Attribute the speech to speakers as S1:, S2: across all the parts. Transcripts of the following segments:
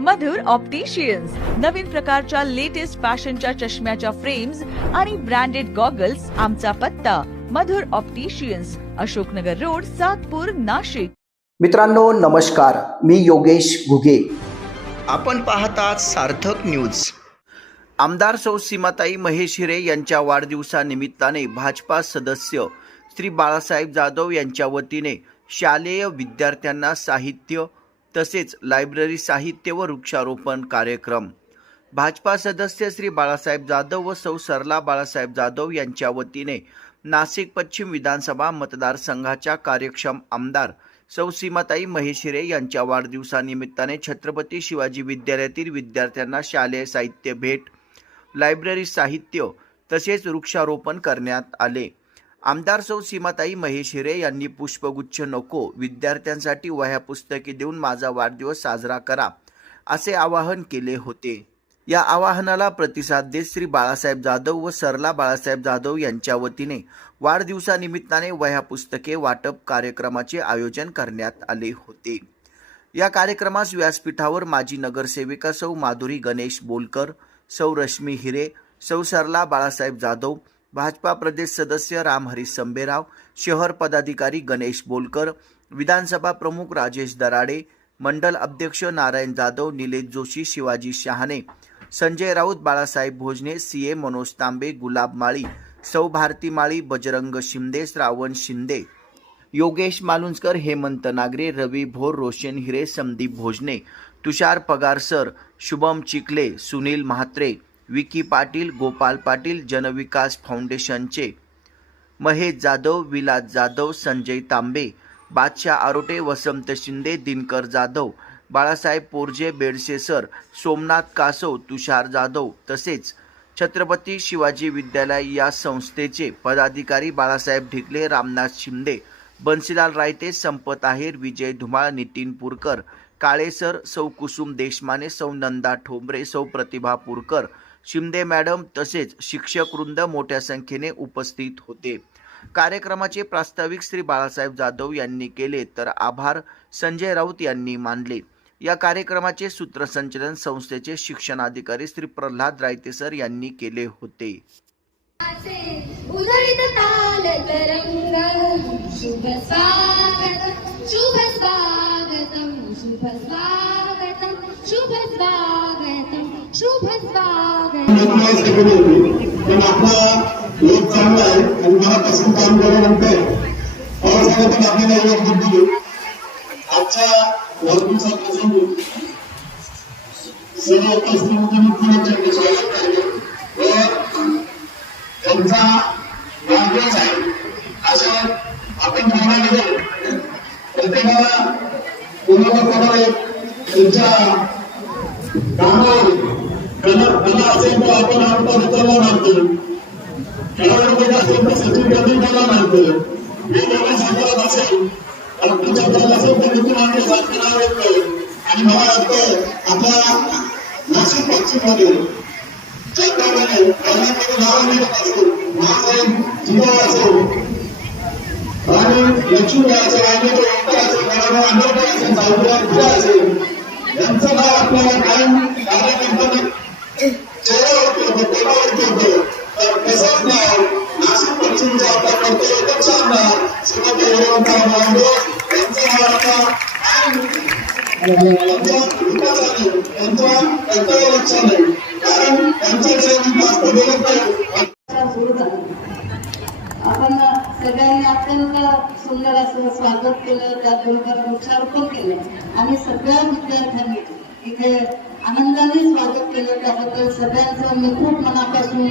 S1: मधुर opticians नवीन प्रकारच्या latest फॅशनच्या चष्म्याच्या फ्रेम्स आणि ब्रँडेड गॉगल्स आमचा पत्ता. Madhur opticians Ashoknagar road Satpur Nashik.
S2: मित्रांनो नमस्कार. मी योगेश घुगे.
S3: आपण पाहतात सार्थक न्यूज आमदार सौ सीमाताई महेश हिरे यांच्या वाढदिवसानिमित्ताने भाजपा सदस्य श्री बाळासाहेब जाधव यांच्या वतीने शालेय विद्यार्थ्यांना साहित्य तसेच लायब्ररी साहित्य व वृक्षारोपण कार्यक्रम. भाजपा सदस्य श्री बाळासाहेब जाधव व सौ सरला बाळासाहेब जाधव यांच्या वतीने नाशिक पश्चिम विधानसभा मतदारसंघाच्या कार्यक्षम आमदार सौ सीमाताई महेशिरे यांच्या वाढदिवसानिमित्ताने छत्रपती शिवाजी विद्यालयातील विद्यार्थ्यांना शालेय साहित्य भेट लायब्ररी साहित्य तसेच वृक्षारोपण करण्यात आले. आमदार सौ सीमाताई महेश हिरे यांनी पुष्पगुच्छ नको विद्यार्थ्यांसाठी वह्या पुस्तके देऊन माझा वाढदिवस साजरा करा असे आवाहन केले होते. या आवाहनाला प्रतिसाद देत श्री बाळासाहेब जाधव व सरला बाळासाहेब जाधव यांच्या वतीने वाढदिवसानिमित्ताने वह्या पुस्तके वाटप कार्यक्रमाचे आयोजन करण्यात आले होते. या कार्यक्रमास व्यासपीठावर माजी नगरसेविका सौ माधुरी गणेश बोलकर सौ रश्मी हिरे सौ सरला बाळासाहेब जाधव भाजपा प्रदेश सदस्य रामहरी संबेराव शहर पदाधिकारी गणेश बोलकर विधानसभा प्रमुख राजेश दराडे मंडल अध्यक्ष नारायण जाधव निलेश जोशी शिवाजी शहाणे संजय राऊत बाळासाहेब भोजने सी ए मनोज तांबे गुलाब माळी सौ भारती माळी बजरंग शिंदे श्रावण शिंदे योगेश मालुंजकर हेमंत नागरे रवी भोर रोशन हिरे संदीप भोजने तुषार पगार सर शुभम चिखले सुनील म्हात्रे विकी पाटील गोपाल पाटील जनविकास फाउंडेशनचे महेश जाधव विलास जाधव संजय तांबे बादशाह आरोटे वसंत शिंदे दिनकर जाधव बाळासाहेब पोरजे बेडसे सर सोमनाथ कासव तुषार जाधव तसेच छत्रपती शिवाजी विद्यालय या संस्थेचे पदाधिकारी बाळासाहेब ढिकले रामनाथ शिंदे बन्सीलाल रायते संपत आहेर विजय धुमाळ नितीन पुरकर काळेसर सौ कुसुम देशमाने सौ नंदा ठोंबरे सौ प्रतिभा पुरकर शिंदे मॅडम तसेच शिक्षक वृंद मोठ्या संख्येने उपस्थित होते. कार्यक्रमाचे प्रास्ताविक श्री बाळासाहेब जाधव यांनी केले तर आभार संजय राऊत यांनी मानले. या कार्यक्रमाचे सूत्रसंचलन संस्थेचे शिक्षणाधिकारी श्री प्रल्हाद रायते सर यांनी केले होते.
S4: शुभ शुभ स्वागतम
S5: निर्णय होती पण आपला लोक चांगला आहे आणि मला तसं काम करायला म्हणतंय पावसाने आपल्याला एक बुद्धी दिली आजच्या वाढदिवसापासून सर्व उपस्थित मुख्यमंत्र्यांनी स्वागत केले व त्यांचा वाढदिवस आहे अशा आपण भावनामध्ये प्रत्येकाला कोणाला कोणाला त्यांच्या कामावर असेल तर आपण आपण मानतो असेल तर सचिन गांधीला मानतो वेगवेगळ्या असेल असेल तर नितीन आणि मला वाटतं आपल्या नाशिक पश्चिममध्ये निघत महासाहेब जिल्हा असेल आणि असेल आंबेडकर असेल आंबेडकर असेल असेल यांचं नाव आपल्याला कायम कार्यकर्त्यांना
S6: आपण सगळ्यांनी अत्यंत सुंदर असं स्वागत केलं त्याबरोबर वृक्षारोपण केलं. आणि सगळ्या विद्यार्थ्यांनी इथे आनंदाने स्वागत केलं. त्याबद्दल सगळ्यांचं मी खूप मनापासून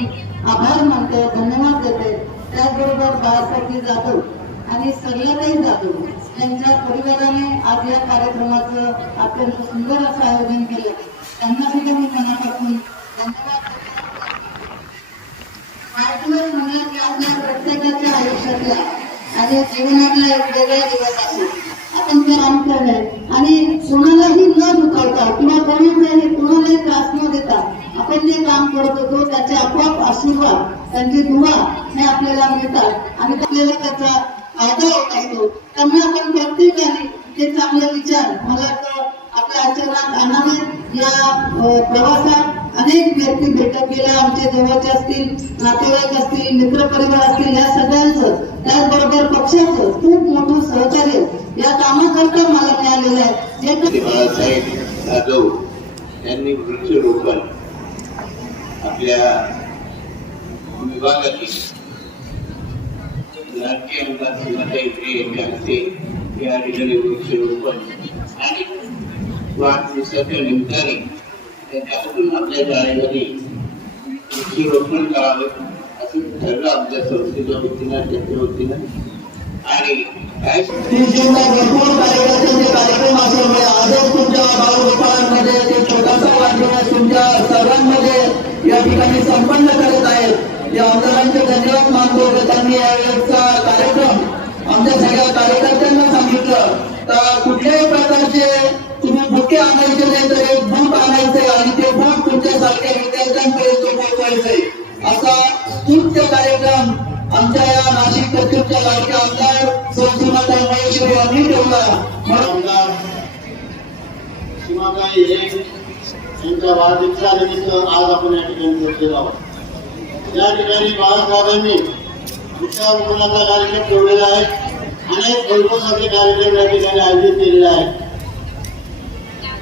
S6: आभार मानते धन्यवाद देते. त्याचबरोबर बाळासाहेब जाधव आणि सरलाताई जाधव त्यांच्या परिवाराने आज या कार्यक्रमाचं अत्यंत सुंदर असं आयोजन केलं. त्यांना सुद्धा मी मनापासून धन्यवाद देते. की आपल्या प्रत्येकाच्या आयुष्यातला आणि जीवनातला एक वेगळा दिवस असतो आपण करणे आणि कोणालाही न दुखावता किंवा कोणाचाही कोणालाही त्रास न देता आपण जे काम करत होतो त्याचे आपोआप आशीर्वाद त्यांची दुवा हे आपल्याला मिळतात. आणि आपल्याला त्याचा फायदा होत असतो. त्यामुळे आपण प्रत्येकाने ते चांगले विचार मला वाटतं आपल्या आचरणात आणावे
S7: या प्रवासात अनेक व्यक्ती भेटत गेल्या आमचे जवळचे असतील नातेवाईक असतील मित्रपरिवार असतील या सगळ्यांचं त्याचबरोबर पक्षाचं खूप मोठं सहकार्य या कामाकरता मला मिळालेलं आहे. जे
S8: बाळासाहेब जाधव यांनी वृक्षरोपण आपल्या विभागातील राजकीय आमदार सीमाताई यांच्या हस्ते या ठिकाणी वृक्षरोपण आणि वाढ वाढदिवसाच्या निमित्ताने त्याच्यापासून आपल्या शाळेमध्ये करावं असं ठरलं आमच्या संस्थेच्या वतीनं त्याच्या वतीनं आणि काय
S7: भरपूर कार्यक्रम असल्यामुळे आजच तुमच्या बालगोपाळांमध्ये ते छोटासा वाढदिवस तुमच्या सर्वांमध्ये या ठिकाणी संपन्न करत आहेत या आमदारांचे धन्यवाद मानतो त्यांनी कार्यक्रम आमच्या सगळ्या कार्यकर्त्यांना सांगितलं. तर कुठल्याही प्रकारचे तुम्ही बुके आणायचे विद्यार्थ्यांपर्यंत असा स्तुत्य कार्यक्रम आमच्या या नाशिक पश्चिमच्या लाडक्या आमदार सुशीमाताई महेश्वरी यांनी ठेवला. म्हणून
S8: आमदार सीमाताई हे यांच्या वाढदिवसानिमित्त आज आपण या ठिकाणी जमलेलो आहोत. या ठिकाणी बाळासाहेबांनी वृक्षारोपणाचा कार्यक्रम ठेवलेला आहे. अनेक भरपूरसारखे कार्यक्रम या ठिकाणी आयोजित केलेले आहेत.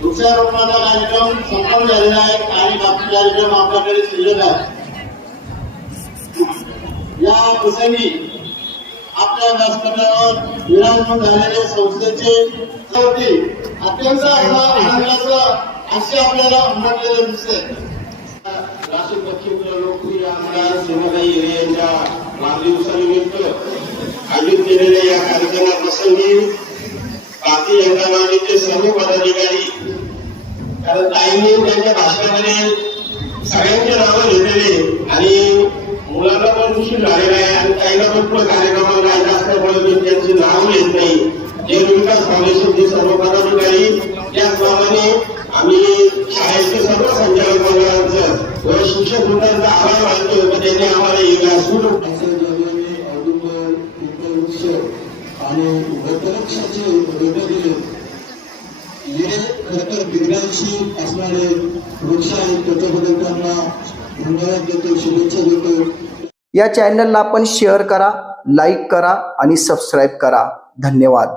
S8: वृक्षारोपणाचा कार्यक्रम संपन्न झालेला आहे. आणि बाकी कार्यक्रम आपल्याकडे शिल्लक आहे. या प्रसंगी आपल्या व्यासपीठावर विराजमान झालेल्या संस्थेचे अत्यंत असा आनंदाचं असे आपल्याला उमटलेलं दिसत नाशिक पश्चिमच्या लोकप्रिय आमदार सीमाताई हिरे यांच्या वाढदिवसानिमित्त आयोजित केलेल्या या कार्यक्रमाप्रसंगी भारतीय जनता पार्टीचे सर्व पदाधिकारी कारण ताईंनी त्यांच्या भाषणामध्ये सगळ्यांचे नावं घेतलेले आणि मुलांना पण उशीर झालेला आहे आणि ताईला पण पुढे कार्यक्रमाला जायचं असल्यामुळे मी त्यांची नाव येत नाही. जे विकास फाउंडेशनचे सर्व पदाधिकारी त्याचप्रमाणे आम्ही
S9: खरतर असणारे वृक्ष आहेत त्याच्याबद्दल त्यांना धन्यवाद देतो शुभेच्छा देतो.
S3: या चॅनलला आपण शेअर करा लाईक करा आणि सबस्क्राईब करा. धन्यवाद.